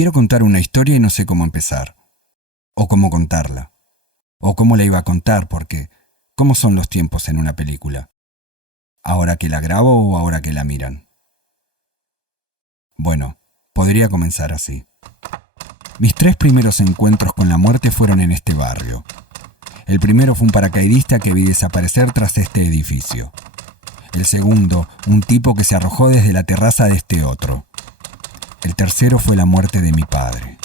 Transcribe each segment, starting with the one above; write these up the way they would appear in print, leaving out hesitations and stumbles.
Quiero contar una historia y no sé cómo empezar, o cómo contarla, o cómo la iba a contar, porque ¿cómo son los tiempos en una película? ¿Ahora que la grabo o ahora que la miran? Bueno, podría comenzar así. Mis 3 primeros encuentros con la muerte fueron en este barrio. El primero fue un paracaidista que vi desaparecer tras este edificio. El segundo, un tipo que se arrojó desde la terraza de este otro. El tercero fue la muerte de mi padre.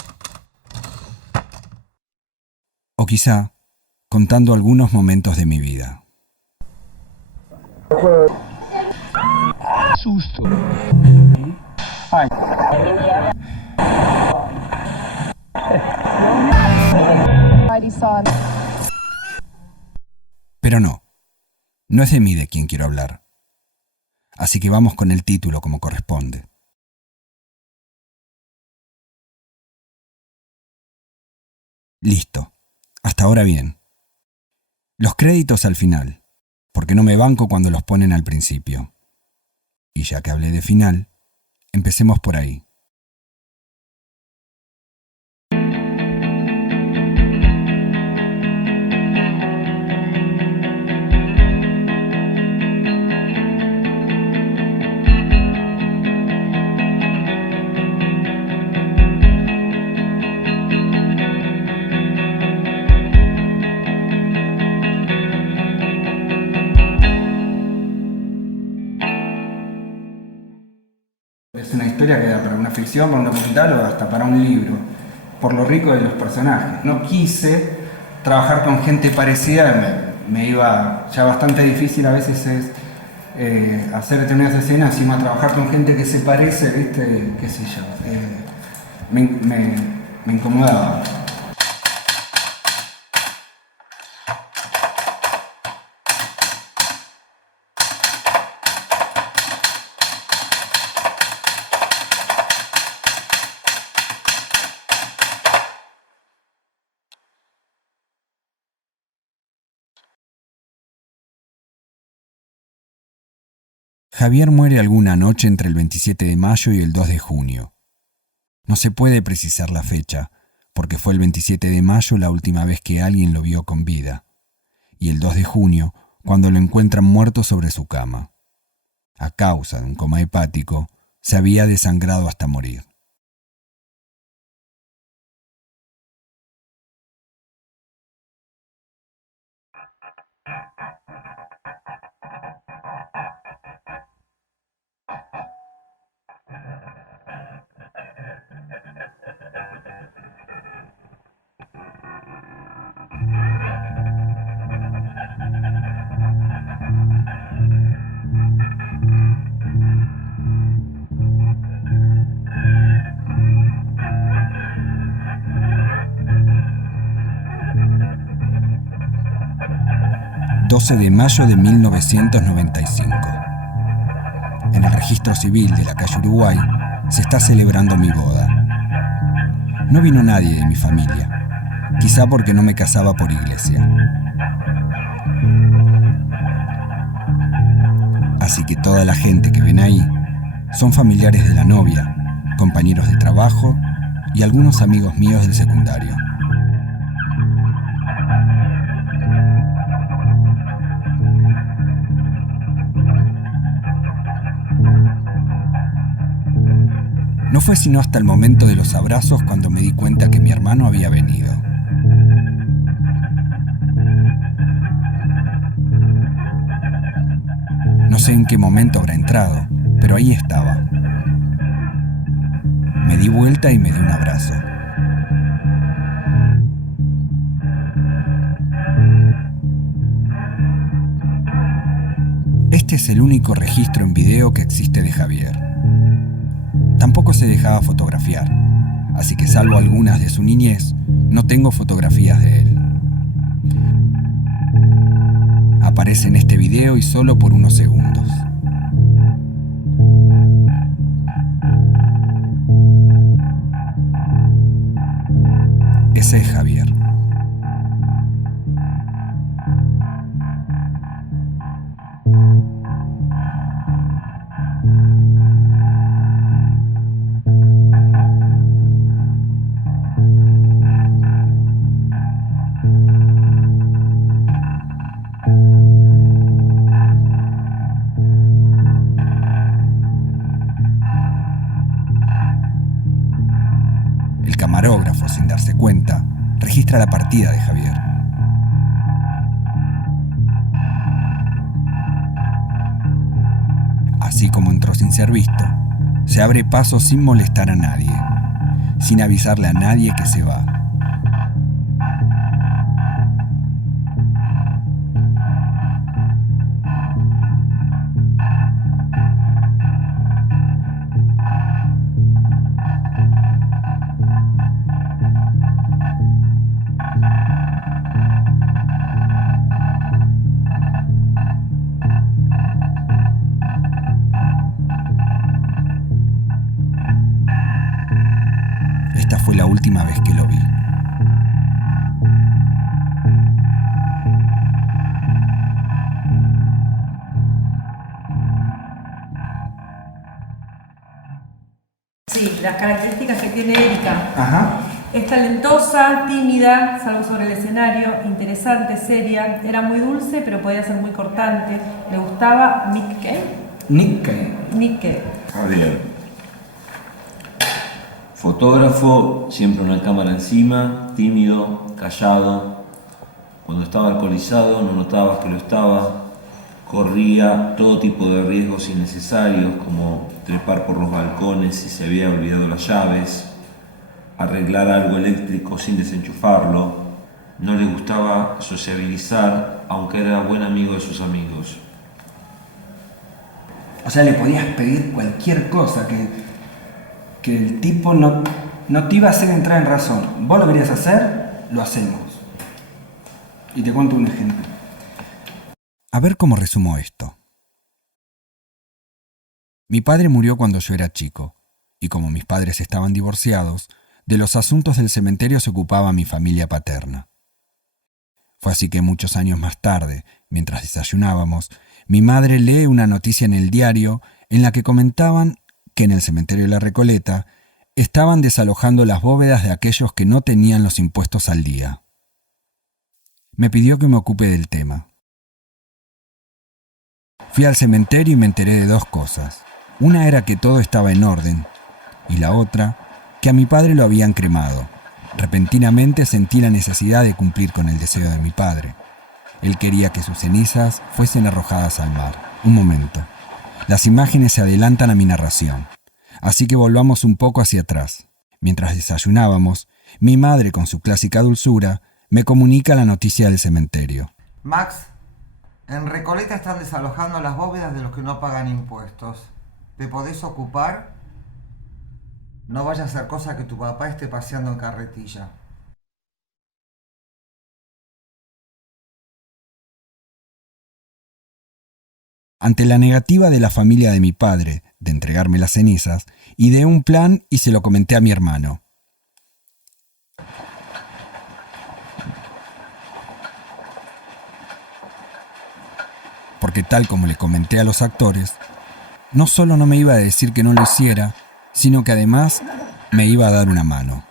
O quizá, contando algunos momentos de mi vida. Susto. Ay. Pero no es de mí de quien quiero hablar. Así que vamos con el título como corresponde. Listo. Hasta ahora bien. Los créditos al final, porque no me banco cuando los ponen al principio. Y ya que hablé de final, empecemos por ahí. Es una historia que da para una ficción, para un documental o hasta para un libro, por lo rico de los personajes. No quise trabajar con gente parecida, me iba ya bastante difícil a veces hacer determinadas escenas, encima trabajar con gente que se parece, ¿viste? Qué sé yo, me incomodaba. Javier muere alguna noche entre el 27 de mayo y el 2 de junio. No se puede precisar la fecha, porque fue el 27 de mayo la última vez que alguien lo vio con vida, y el 2 de junio cuando lo encuentran muerto sobre su cama. A causa de un coma hepático, se había desangrado hasta morir. ...12 de mayo de 1995. En el registro civil de la calle Uruguay se está celebrando mi boda. No vino nadie de mi familia, quizá porque no me casaba por iglesia. Así que toda la gente que ven ahí son familiares de la novia, compañeros de trabajo y algunos amigos míos del secundario. No fue sino hasta el momento de los abrazos cuando me di cuenta que mi hermano había venido. No sé en qué momento habrá entrado, pero ahí estaba. Me di vuelta y me di un abrazo. Este es el único registro en video que existe de Javier. Tampoco se dejaba fotografiar, así que salvo algunas de su niñez, no tengo fotografías de él. Aparece en este video y solo por unos segundos. Ese es Javier. camarógrafo, sin darse cuenta, registra la partida de Javier. Así como entró sin ser visto, se abre paso sin molestar a nadie, sin avisarle a nadie que se va. Esta fue la última vez que lo vi. Sí, las características que tiene Erika. Ajá. Es talentosa, tímida, salvo sobre el escenario, interesante, seria. Era muy dulce, pero podía ser muy cortante. Le gustaba Nick Cave. Javier. Fotógrafo, siempre una cámara encima, tímido, callado. Cuando estaba alcoholizado no notabas que lo estaba. Corría todo tipo de riesgos innecesarios, como trepar por los balcones si se había olvidado las llaves, arreglar algo eléctrico sin desenchufarlo. No le gustaba sociabilizar, aunque era buen amigo de sus amigos. O sea, le podías pedir cualquier cosa que el tipo no te iba a hacer entrar en razón. Vos lo querías hacer, lo hacemos. Y te cuento un ejemplo. A ver cómo resumo esto. Mi padre murió cuando yo era chico, y como mis padres estaban divorciados, de los asuntos del cementerio se ocupaba mi familia paterna. Fue así que muchos años más tarde, mientras desayunábamos, mi madre lee una noticia en el diario en la que comentaban que en el cementerio de la Recoleta estaban desalojando las bóvedas de aquellos que no tenían los impuestos al día. Me pidió que me ocupe del tema. Fui al cementerio y me enteré de dos cosas. Una era que todo estaba en orden, y la otra, que a mi padre lo habían cremado. Repentinamente sentí la necesidad de cumplir con el deseo de mi padre. Él quería que sus cenizas fuesen arrojadas al mar. Un momento. Las imágenes se adelantan a mi narración, así que volvamos un poco hacia atrás. Mientras desayunábamos, mi madre, con su clásica dulzura, me comunica la noticia del cementerio. Max, en Recoleta están desalojando las bóvedas de los que no pagan impuestos. ¿Te podés ocupar? No vaya a ser cosa que tu papá esté paseando en carretilla. Ante la negativa de la familia de mi padre de entregarme las cenizas, ideé un plan y se lo comenté a mi hermano. Porque tal como le comenté a los actores, no solo no me iba a decir que no lo hiciera, sino que además me iba a dar una mano.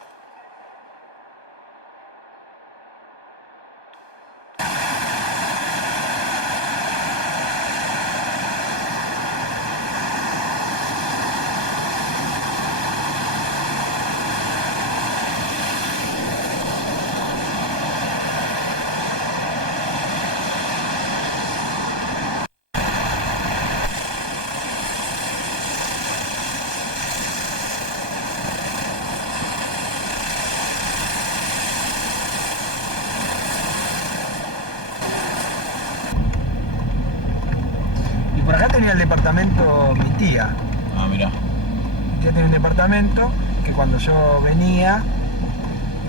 Por acá tenía el departamento mi tía. Ah, mirá. Mi tía tenía un departamento que cuando yo venía,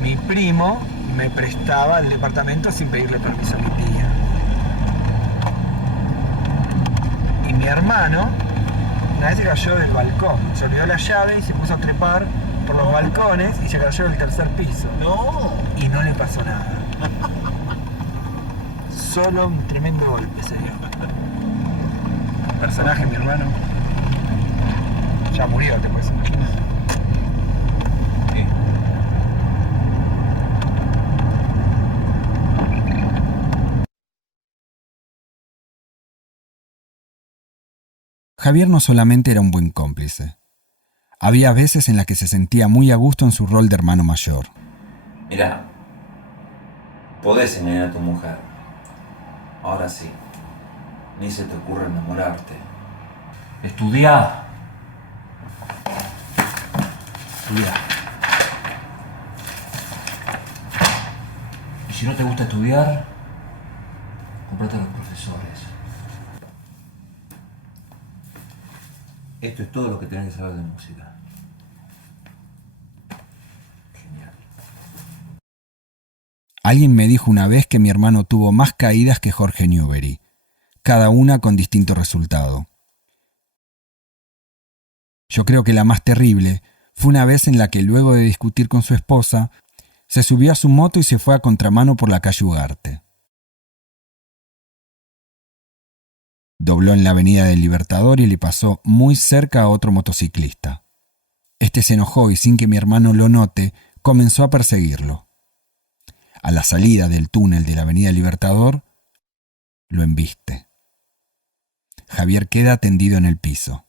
mi primo me prestaba el departamento sin pedirle permiso a mi tía. Y mi hermano, una vez se cayó del balcón, se olvidó la llave y se puso a trepar por los balcones y se cayó del tercer piso. No. Y no le pasó nada. Solo un tremendo golpe se dio. Personaje, mi hermano. Ya murió, te puedes imaginar. Sí. Javier no solamente era un buen cómplice. Había veces en las que se sentía muy a gusto en su rol de hermano mayor. Mirá, podés engañar a tu mujer. Ahora sí, ni se te ocurre enamorarte. Estudiá. Estudiá. Y si no te gusta estudiar, cómprate a los profesores. Esto es todo lo que tenés que saber de música. Genial. Alguien me dijo una vez que mi hermano tuvo más caídas que Jorge Newbery, cada una con distinto resultado. Yo creo que la más terrible fue una vez en la que luego de discutir con su esposa, se subió a su moto y se fue a contramano por la calle Ugarte. Dobló en la avenida del Libertador y le pasó muy cerca a otro motociclista. Este se enojó y sin que mi hermano lo note, comenzó a perseguirlo. A la salida del túnel de la avenida Libertador, lo embiste. Javier queda tendido en el piso.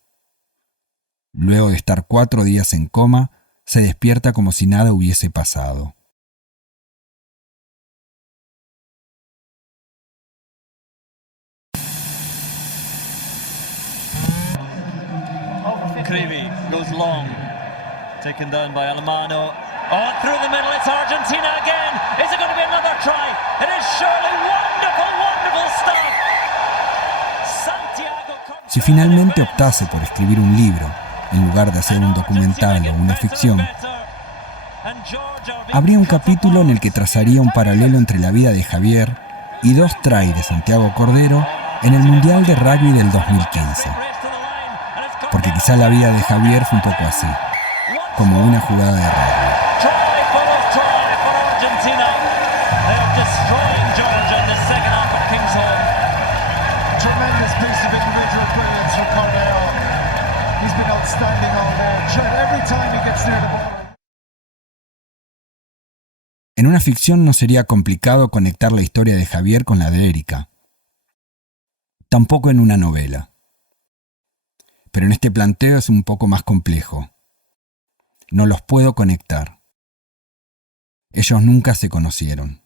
Luego de estar 4 días en coma, se despierta como si nada hubiese pasado. Creevy goes long, taken down by Alemano. On through the middle, it's Argentina again. Is it going to be another try? It is surely wonderful, wonderful stuff. Santiago. Si finalmente optase por escribir un libro, en lugar de hacer un documental o una ficción, habría un capítulo en el que trazaría un paralelo entre la vida de Javier y 2 tries de Santiago Cordero en el Mundial de Rugby del 2015. Porque quizá la vida de Javier fue un poco así, como una jugada de rugby. En una ficción no sería complicado conectar la historia de Javier con la de Erika. Tampoco en una novela. Pero en este planteo es un poco más complejo. No los puedo conectar. Ellos nunca se conocieron.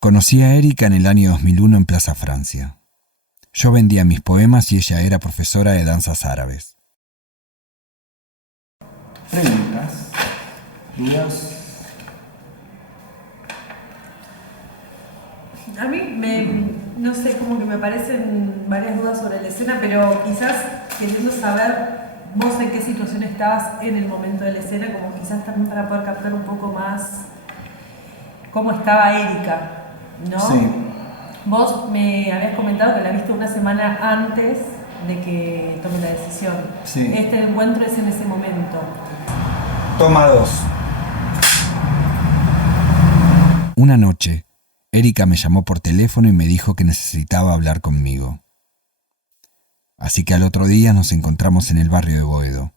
Conocí a Erika en el año 2001 en Plaza Francia. Yo vendía mis poemas y ella era profesora de danzas árabes. Preguntas, dudas. A mí no sé, como que me aparecen varias dudas sobre la escena, pero quizás queriendo saber vos en qué situación estabas en el momento de la escena, como quizás también para poder captar un poco más cómo estaba Erika, ¿no? Sí. Vos me habías comentado que la viste una semana antes de que tome la decisión. Sí. Este encuentro es en ese momento. Toma 2. Una noche, Erika me llamó por teléfono y me dijo que necesitaba hablar conmigo. Así que al otro día nos encontramos en el barrio de Boedo.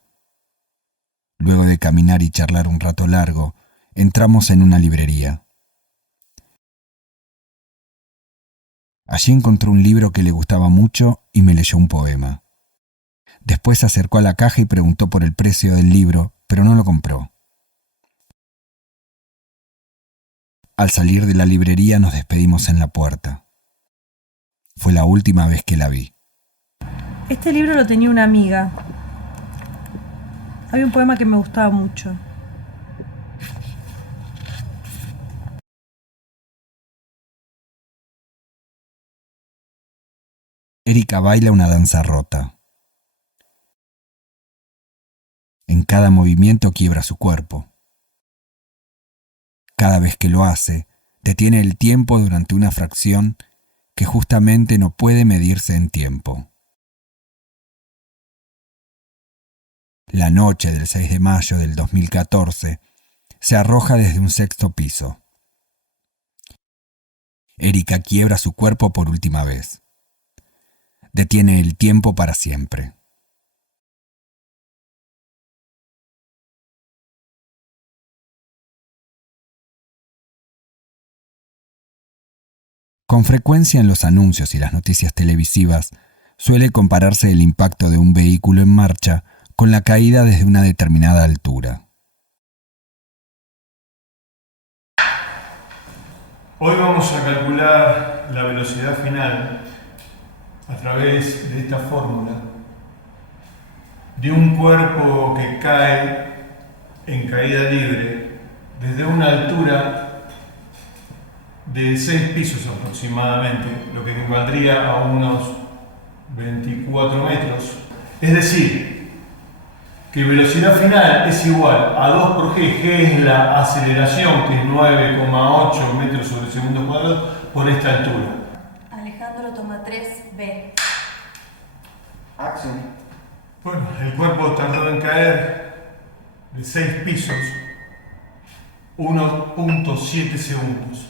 Luego de caminar y charlar un rato largo, entramos en una librería. Allí encontró un libro que le gustaba mucho y me leyó un poema. Después se acercó a la caja y preguntó por el precio del libro, pero no lo compró. Al salir de la librería nos despedimos en la puerta. Fue la última vez que la vi. Este libro lo tenía una amiga. Había un poema que me gustaba mucho. Erika baila una danza rota. En cada movimiento quiebra su cuerpo. Cada vez que lo hace, detiene el tiempo durante una fracción que justamente no puede medirse en tiempo. La noche del 6 de mayo del 2014 se arroja desde un 6º piso. Erika quiebra su cuerpo por última vez. Detiene el tiempo para siempre. Con frecuencia en los anuncios y las noticias televisivas suele compararse el impacto de un vehículo en marcha con la caída desde una determinada altura. Hoy vamos a calcular la velocidad final a través de esta fórmula de un cuerpo que cae en caída libre desde una altura de 6 pisos aproximadamente, lo que equivaldría a unos 24 metros. Es decir, que velocidad final es igual a 2 por g, g es la aceleración, que es 9,8 metros sobre segundo cuadrado, por esta altura. Alejandro toma 3B. Acción. Bueno, el cuerpo tardó en caer de 6 pisos 1.7 segundos.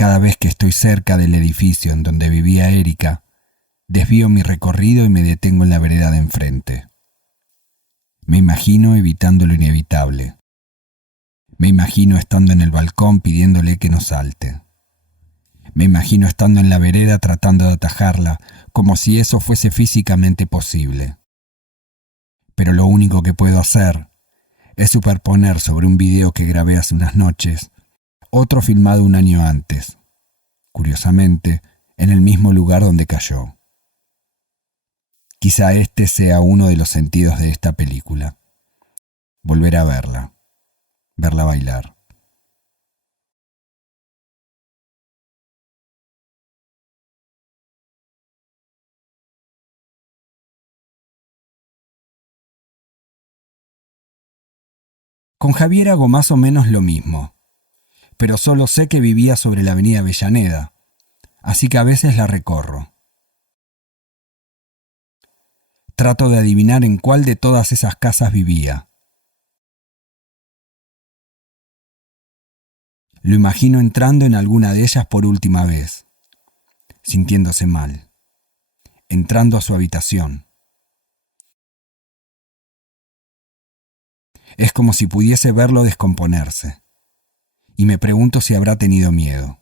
Cada vez que estoy cerca del edificio en donde vivía Erika, desvío mi recorrido y me detengo en la vereda de enfrente. Me imagino evitando lo inevitable. Me imagino estando en el balcón pidiéndole que no salte. Me imagino estando en la vereda tratando de atajarla, como si eso fuese físicamente posible. Pero lo único que puedo hacer es superponer sobre un video que grabé hace unas noches otro filmado un año antes, curiosamente, en el mismo lugar donde cayó. Quizá este sea uno de los sentidos de esta película. Volver a verla bailar. Con Javier hago más o menos lo mismo, pero solo sé que vivía sobre la avenida Avellaneda, así que a veces la recorro. Trato de adivinar en cuál de todas esas casas vivía. Lo imagino entrando en alguna de ellas por última vez, sintiéndose mal, entrando a su habitación. Es como si pudiese verlo descomponerse. Y me pregunto si habrá tenido miedo.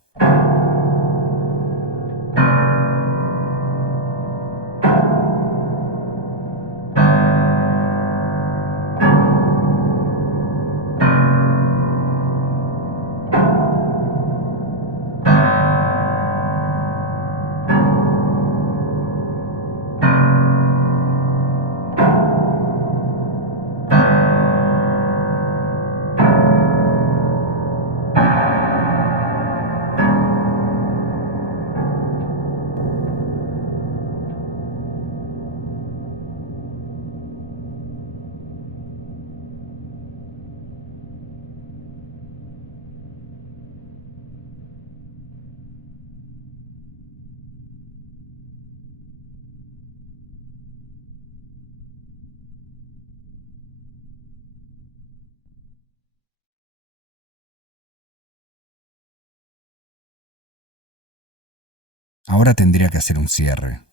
Ahora tendría que hacer un cierre.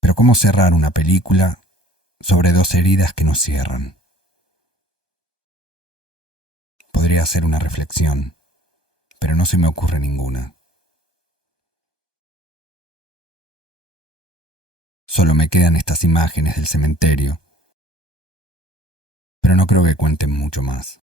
Pero ¿cómo cerrar una película sobre dos heridas que no cierran? Podría hacer una reflexión, pero no se me ocurre ninguna. Solo me quedan estas imágenes del cementerio, pero no creo que cuenten mucho más.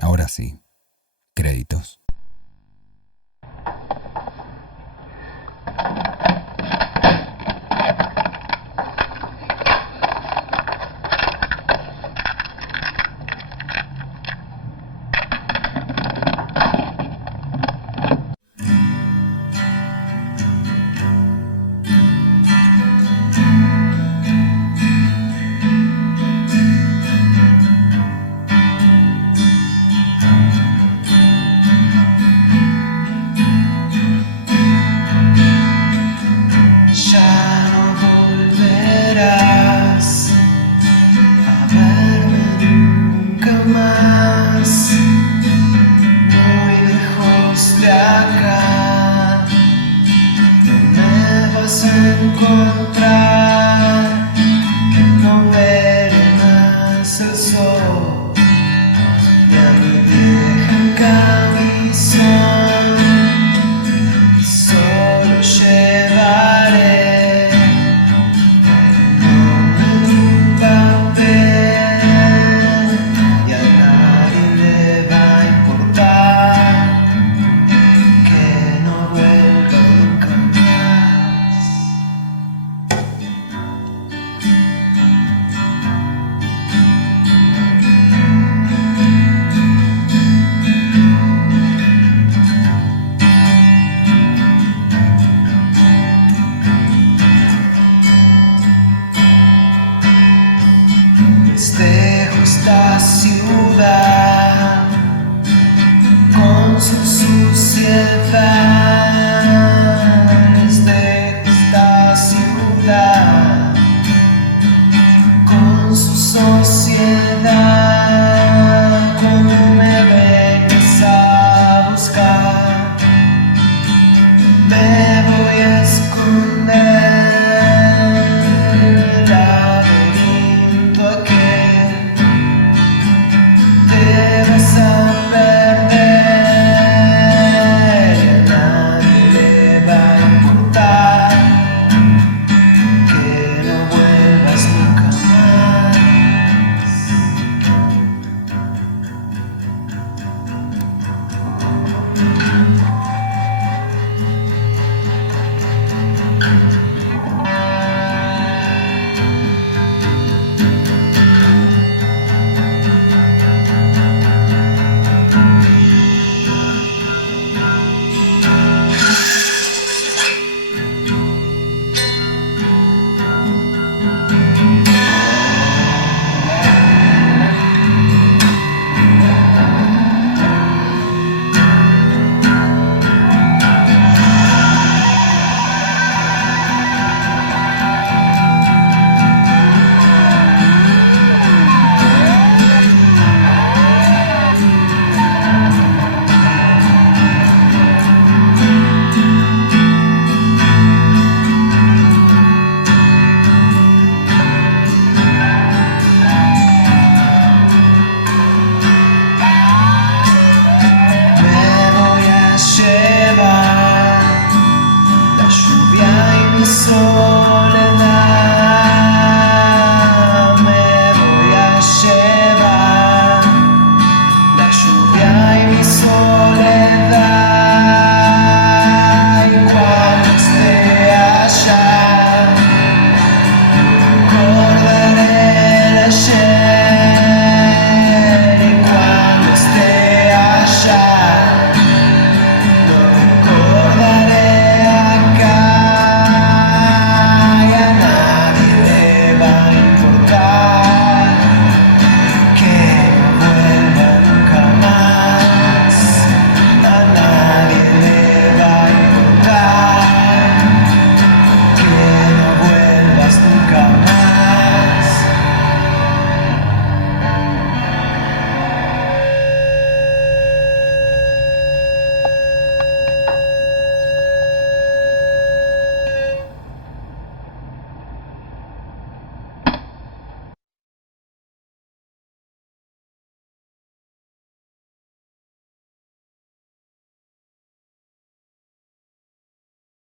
Ahora sí, créditos. Dejo esta ciudad con su suciedad. ansiedad.